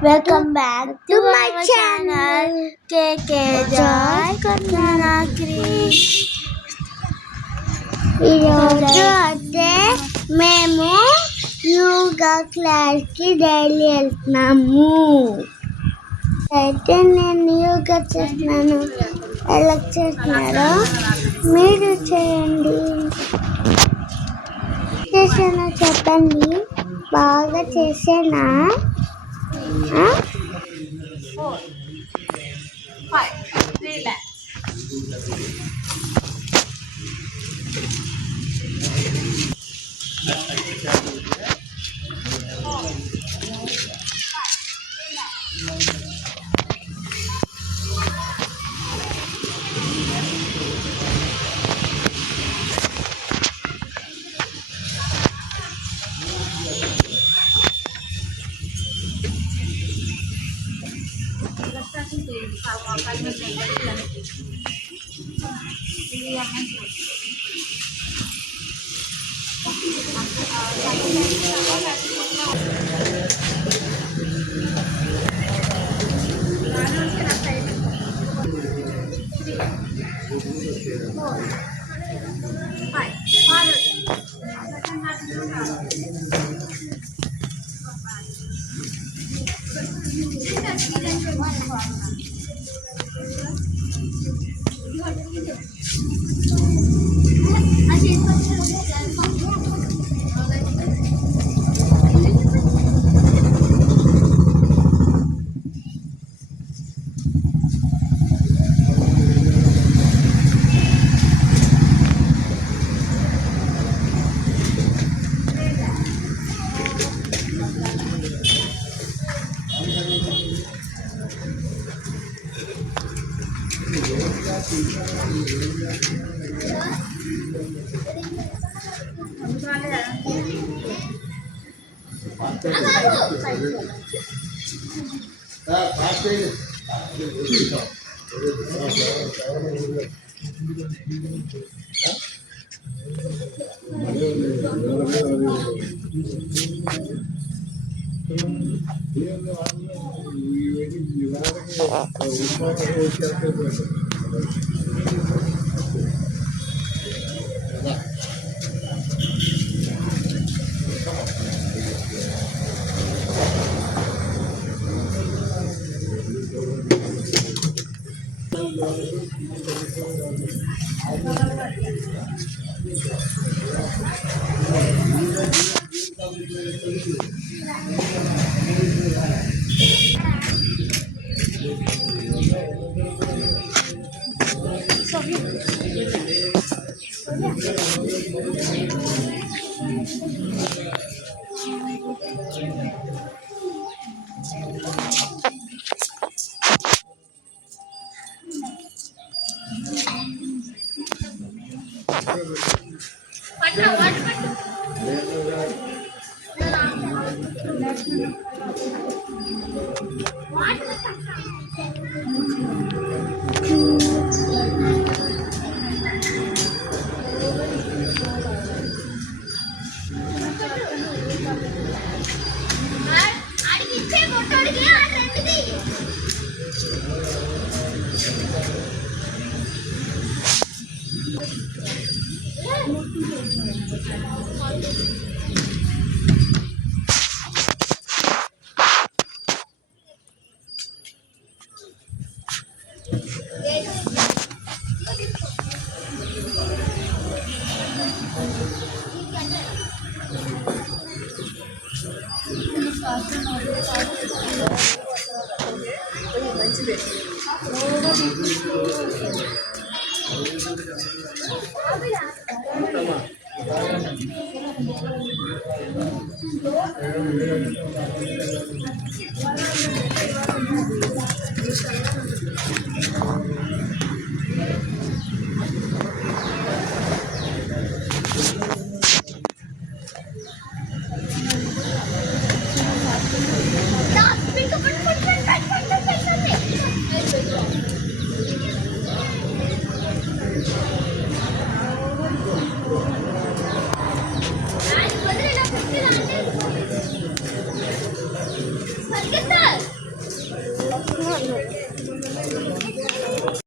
Welcome back to my channel KK Joy Kondanakri. ఈరోజు అయితే మేము యోగా క్లాస్కి డైలీ వెళ్తున్నాము. అయితే నేను యోగా చేస్తున్నాను. ఎలా చేస్తున్నారో మీరు చేయండి. చేసానా చెప్పండి. బాగా చేసానా? 4, 5, relax.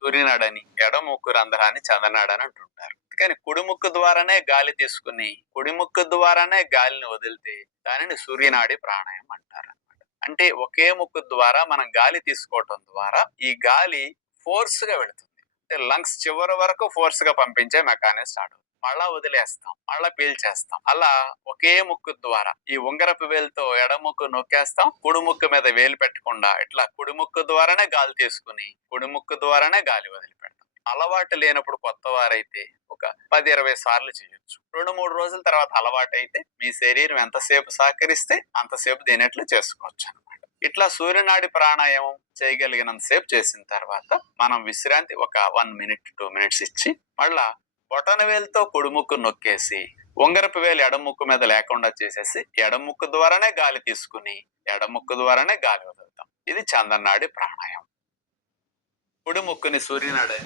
సూర్యనాడని, ఎడమ ముక్కు రంధ్రాన్ని చంద్రనాడని అంటుంటారు. కానీ కుడి ముక్కు ద్వారానే గాలి తీసుకుని కుడి ముక్కు ద్వారానే గాలిని వదిలితే దానిని సూర్యనాడి ప్రాణాయామం అంటారు. అంటే ఒకే ముక్కు ద్వారా మనం గాలి తీసుకోవటం ద్వారా ఈ గాలి ఫోర్స్ గా వెళుతుంది. అంటే లంగ్స్ చివరి వరకు ఫోర్స్ గా పంపించే మెకానిజం స్టార్ట్ అవుతుంది. మళ్ళా వదిలేస్తాం, మళ్ళా పీల్చేస్తాం. అలా ఒకే ముక్కు ద్వారా ఈ ఉంగరపు వేలుతో ఎడ ముక్కు నొక్కేస్తాం, కుడి ముక్కు మీద వేలు పెట్టకుండా ఇట్లా కుడి ముక్కు ద్వారానే గాలి తీసుకుని కుడి ముక్కు ద్వారానే గాలి వదిలిపెడతాం. అలవాటు లేనప్పుడు కొత్త వారైతే ఒక 10-20 సార్లు చేయొచ్చు. 2-3 రోజుల తర్వాత అలవాటు అయితే మీ శరీరం ఎంతసేపు సహకరిస్తే అంతసేపు దీనట్లు చేసుకోవచ్చు అనమాట. ఇట్లా సూర్యనాడి ప్రాణాయామం చేయగలిగినంత సేపు చేసిన తర్వాత మనం విశ్రాంతి ఒక 1 minute 2 minutes ఇచ్చి మళ్ళా బొటన వేలుతో కుడి ముక్కు నొక్కేసి ఉంగరపు వేలు ఎడమ ముక్కు మీద లేకుండా చేసేసి ఎడమ ముక్కు ద్వారానే గాలి తీసుకుని ఎడమ ముక్కు ద్వారానే గాలి వదులుతాం. ఇది చంద్రనాడి ప్రాణాయామం. కుడి ముక్కుని సూర్యనాడి